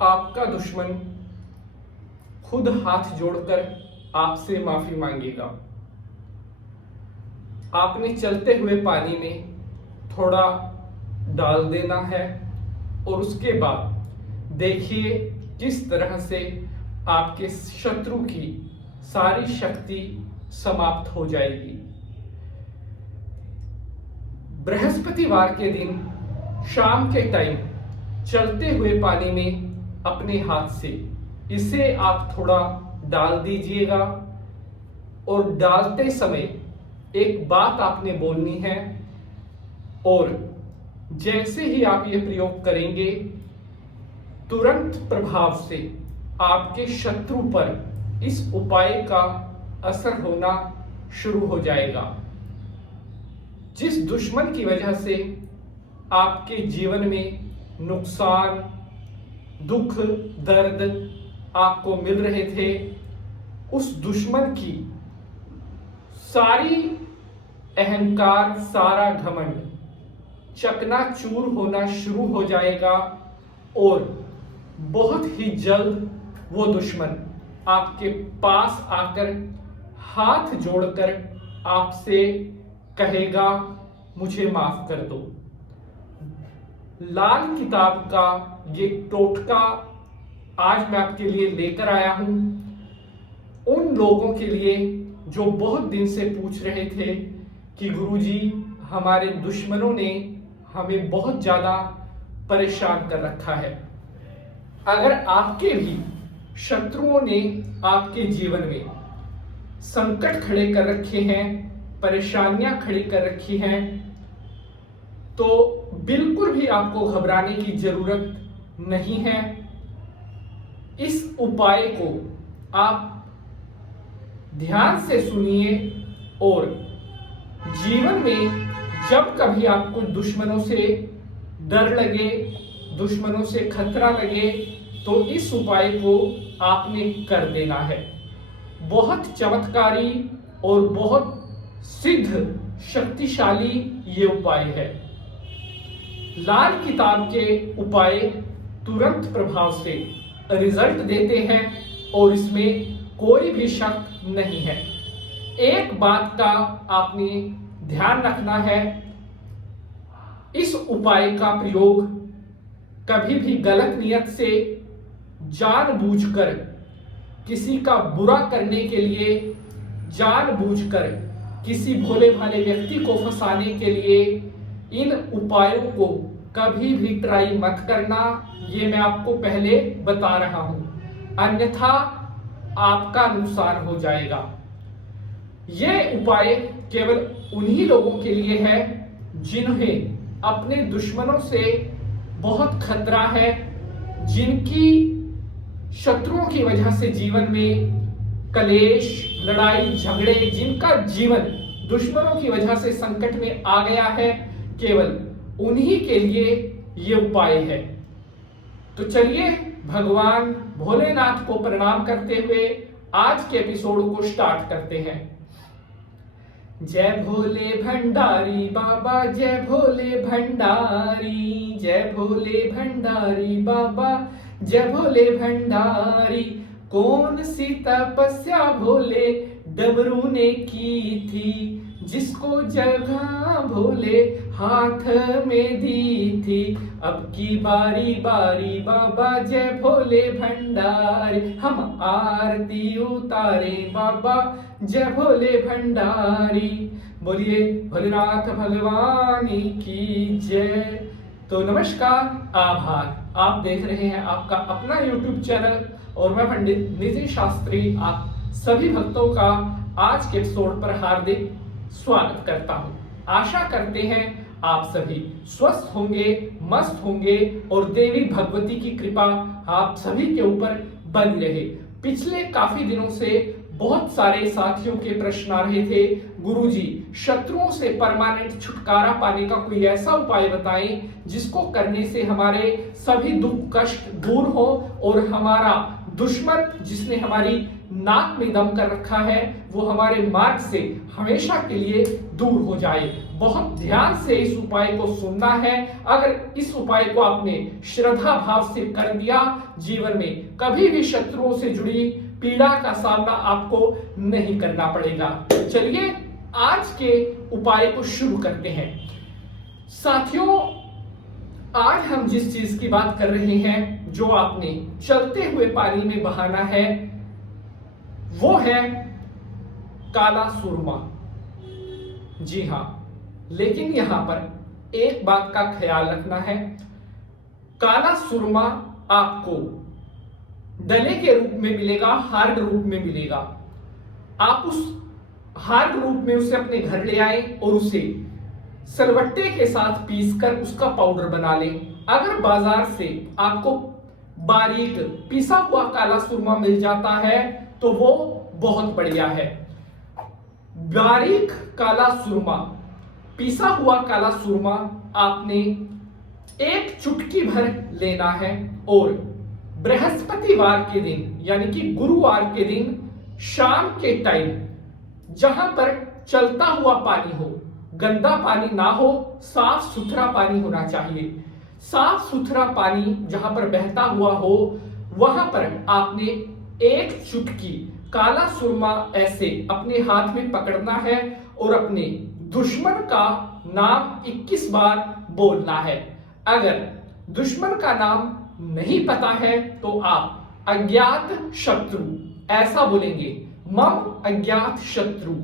आपका दुश्मन खुद हाथ जोड़कर आपसे माफी मांगेगा। आपने चलते हुए पानी में थोड़ा डाल देना है और उसके बाद देखिए किस तरह से आपके शत्रु की सारी शक्ति समाप्त हो जाएगी। बृहस्पतिवार के दिन शाम के टाइम चलते हुए पानी में अपने हाथ से इसे आप थोड़ा डाल दीजिएगा और डालते समय एक बात आपने बोलनी है और जैसे ही आप ये प्रयोग करेंगे तुरंत प्रभाव से आपके शत्रु पर इस उपाय का असर होना शुरू हो जाएगा। जिस दुश्मन की वजह से आपके जीवन में नुकसान, दुख, दर्द आपको मिल रहे थे, उस दुश्मन की सारी अहंकार, सारा घमंड चकनाचूर होना शुरू हो जाएगा और बहुत ही जल्द वो दुश्मन आपके पास आकर हाथ जोड़कर आपसे कहेगा मुझे माफ कर दो। लाल किताब का ये टोटका आज मैं आपके लिए लेकर आया हूं उन लोगों के लिए जो बहुत दिन से पूछ रहे थे कि गुरुजी हमारे दुश्मनों ने हमें बहुत ज्यादा परेशान कर रखा है। अगर आपके भी शत्रुओं ने आपके जीवन में संकट खड़े कर रखे हैं, परेशानियां खड़ी कर रखी हैं, तो बिल्कुल भी आपको घबराने की जरूरत नहीं है। इस उपाय को आप ध्यान से सुनिए और जीवन में जब कभी आपको दुश्मनों से डर लगे, दुश्मनों से खतरा लगे, तो इस उपाय को आपने कर देना है। बहुत चमत्कारी और बहुत सिद्ध, शक्तिशाली ये उपाय है। लाल किताब के उपाय तुरंत प्रभाव से रिजल्ट देते हैं और इसमें कोई भी शक नहीं है। एक बात का आपने ध्यान रखना है, इस उपाय का प्रयोग कभी भी गलत नियत से जानबूझकर किसी का बुरा करने के लिए, जानबूझकर किसी भोले भाले व्यक्ति को फंसाने के लिए इन उपायों को कभी भी ट्राई मत करना। ये मैं आपको पहले बता रहा हूं, अन्यथा आपका नुकसान हो जाएगा। यह उपाय केवल उन्हीं लोगों के लिए है जिन्हें अपने दुश्मनों से बहुत खतरा है, जिनकी शत्रुओं की वजह से जीवन में कलेश, लड़ाई झगड़े, जिनका जीवन दुश्मनों की वजह से संकट में आ गया है, केवल उन्हीं के लिए ये उपाय है। तो चलिए भगवान भोलेनाथ को प्रणाम करते हुए आज के एपिसोड को स्टार्ट करते हैं। जय भोले भंडारी बाबा, जय भोले भंडारी, जय भोले भंडारी बाबा, जय भोले भंडारी। कौन सी तपस्या भोले डमरू ने की थी, जिसको जगह भोले हाथ में दी थी। अब की बारी बारी बाबा, जय भोले भंडारी, हम आरती उतारे बाबा, जय भोले भंडारी। बोलिए भोलेनाथ भगवान की जय। तो नमस्कार, आभार। आप देख रहे हैं आपका अपना YouTube चैनल और मैं पंडित नितिन शास्त्री आप सभी भक्तों का आज के एपिसोड पर हार्दिक स्वागत करता हूं। आशा करते हैं आप सभी स्वस्थ होंगे, मस्त होंगे और देवी भगवती की कृपा आप सभी के ऊपर बनी रहे। पिछले काफी दिनों से बहुत सारे साथियों के प्रश्न आ रहे थे, गुरुजी शत्रुओं से परमानेंट छुटकारा पाने का कोई ऐसा उपाय बताएं जिसको करने से हमारे सभी दुख कष्ट दूर हो और हमारा दुश्मन जिसने हमारी नाक में दम कर रखा है वो हमारे मार्ग से हमेशा के लिए दूर हो जाए। बहुत ध्यान से इस उपाय को सुनना है। अगर इस उपाय को आपने श्रद्धा भाव से कर दिया, जीवन में कभी भी शत्रुओं से जुड़ी पीड़ा का सामना आपको नहीं करना पड़ेगा। चलिए आज के उपाय को शुरू करते हैं। साथियों, आज हम जिस चीज की बात कर रहे हैं, जो आपने चलते हुए पानी में बहाना है, वो है काला सुरमा। जी हां, लेकिन यहां पर एक बात का ख्याल रखना है। काला सुरमा आपको डले के रूप में मिलेगा, हार्ड रूप में मिलेगा। आप उस हार्ड रूप में उसे अपने घर ले आए और उसे सिलबट्टे के साथ पीसकर उसका पाउडर बना लें। अगर बाजार से आपको बारीक पिसा हुआ काला सुरमा मिल जाता है तो वो बहुत बढ़िया है। बारीक काला सुरमा, पिसा हुआ काला सुरमा आपने एक चुटकी भर लेना है और बृहस्पतिवार के दिन यानी कि गुरुवार के दिन शाम के टाइम, जहां पर चलता हुआ पानी हो, गंदा पानी ना हो, साफ सुथरा पानी होना चाहिए। साफ सुथरा पानी जहां पर बहता हुआ हो, वहां पर आपने एक चुटकी काला सुरमा ऐसे अपने हाथ में पकड़ना है और अपने दुश्मन का नाम 21 बार बोलना है। अगर दुश्मन का नाम नहीं पता है तो आप अज्ञात शत्रु ऐसा बोलेंगे। मम अज्ञात शत्रु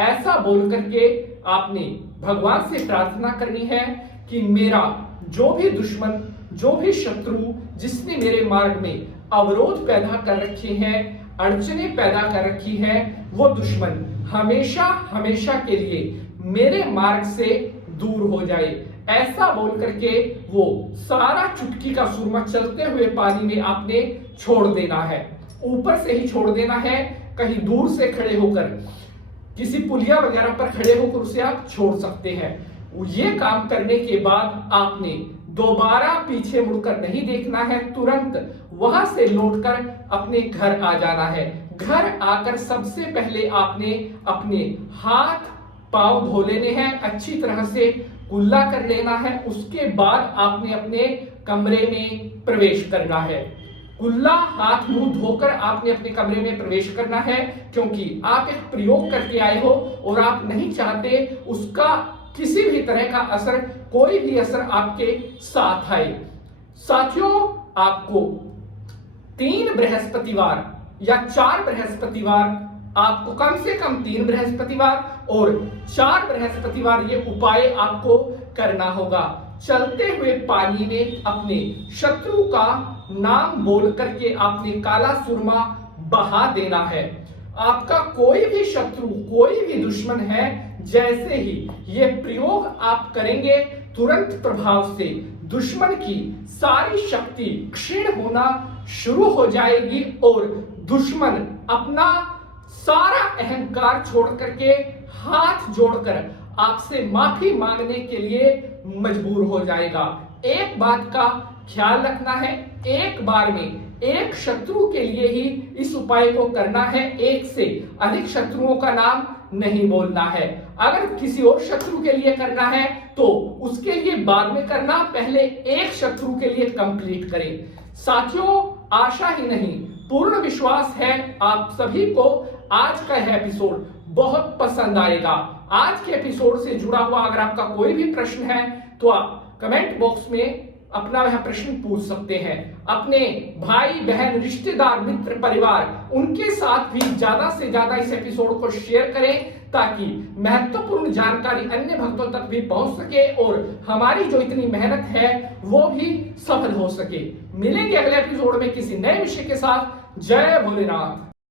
ऐसा बोल करके आपने भगवान से प्रार्थना करनी है कि मेरा जो भी दुश्मन, जो भी शत्रु जिसने मेरे मार्ग में अवरोध पैदा कर रखे हैं, अड़चने पैदा कर रखी है, वो दुश्मन हमेशा हमेशा के लिए मेरे मार्ग से दूर हो जाए। ऐसा बोल करके वो सारा चुटकी का सुरमा चलते हुए पानी में आपने छोड़ देना है। ऊपर से ही छोड़ देना है, कहीं दूर से खड़े होकर, किसी पुलिया वगैरह पर खड़े होकर उसे आप छोड़ सकते हैं। ये काम करने के बाद आपने दोबारा पीछे मुड़कर नहीं देखना है, तुरंत वहां से लौटकर अपने घर आ जाना है। घर आकर सबसे पहले आपने अपने हाथ पांव धो लेने हैं, अच्छी तरह से कुल्ला कर लेना है। उसके बाद आपने अपने कमरे में प्रवेश करना है। कुल्ला हाथ मुंह धोकर आपने अपने कमरे में प्रवेश करना है, क्योंकि आप एक प्रयोग करके आए हो और आप नहीं चाहते उसका किसी भी तरह का असर, कोई भी असर आपके साथ आए। साथियों, आपको 3 बृहस्पतिवार या 4 बृहस्पतिवार, आपको कम से कम 3 बृहस्पतिवार और 4 बृहस्पतिवार ये उपाय आपको करना होगा। चलते हुए पानी में अपने शत्रु का नाम बोल करके आपने काला सुरमा बहा देना है। आपका कोई भी शत्रु, कोई भी दुश्मन है, जैसे ही ये प्रयोग आप करेंगे, तुरंत प्रभाव से दुश्मन की सारी शक्ति क्षीण होना शुरू हो जाएगी और दुश्मन अपना सारा अहंकार छोड़ करके हाथ जोड़कर आपसे माफी मांगने के लिए मजबूर हो जाएगा। एक बात का ख्याल रखना है, एक बार में एक शत्रु के लिए ही इस उपाय को करना है, एक से अधिक शत्रुओं का नाम नहीं बोलना है। अगर किसी और शत्रु के लिए करना है तो उसके लिए बाद में करना, पहले एक शत्रु के लिए कंप्लीट करें। साथियों, आशा ही नहीं पूर्ण विश्वास है आप सभी को आज का यह एपिसोड बहुत पसंद आएगा। आज के एपिसोड से जुड़ा हुआ अगर आपका कोई भी प्रश्न है तो आप कमेंट बॉक्स में अपना वह प्रश्न पूछ सकते हैं। अपने भाई बहन, रिश्तेदार, मित्र, परिवार, उनके साथ भी ज्यादा से ज्यादा इस एपिसोड को शेयर करें, ताकि महत्वपूर्ण जानकारी अन्य भक्तों तक भी पहुंच सके और हमारी जो इतनी मेहनत है वो भी सफल हो सके। मिलेंगे अगले एपिसोड में किसी नए विषय के साथ। जय भोलेनाथ।